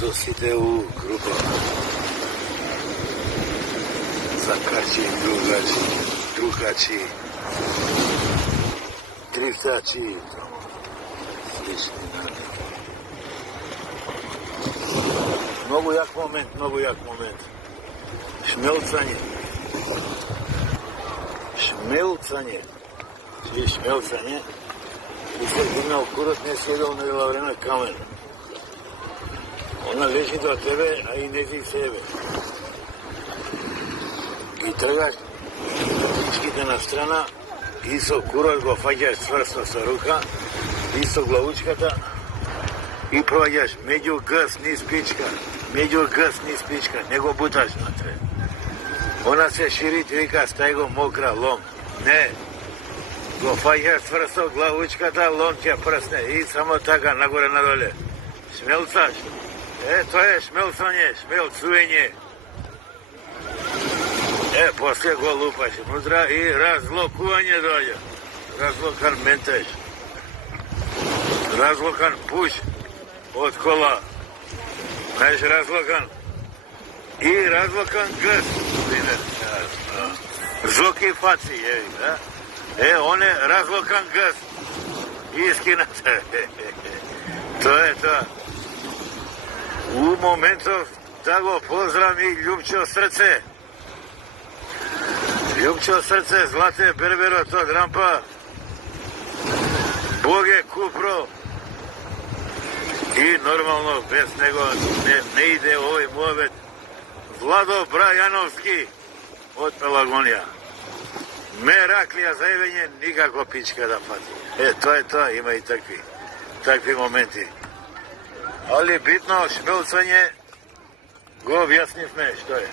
до сите у група. Закачи, другачи, дрифтачи, слични нади. Многу јак момент. Шмелцање. Шмелцање. И се дигнал курот, не седал на лаврена камен. Она лежи до тебе, а и нези себе. И тргаш ручките на страна, и со курот го фаќаш цврсто со рука, и со главучката, и проваѓаш меѓу гс низ пичка, не го буташ натре. Она се шири, ти вика, стај го мокра, лом. Не, го фаќаш цврсто главучката, лом ќе прсне, и само така, нагоре надоле. Шмелцаш. Тоа е шмелцање, шмелцуење. После го лупаш внутра и разлокување дојде. Разлокан ментеж. Разлокан пуш од кола. Знаеш, разлокан. И разлокан гс. Жоки фаци, да? Он е разлокан гс. И скината. Тоа е тоа. У моментов да го поздрам и Љупчо Срце. Љупчо Срце, Злате Берберо, тоа Дрампа, Боге Купро. И нормално без него не иде овој муабет. Владо Брајановски од Пелагонија. Мераклија зајавење, никако пичка да фати. Тоа е тоа, има и такви моменти. Али битно шмелцање го објаснивме што е.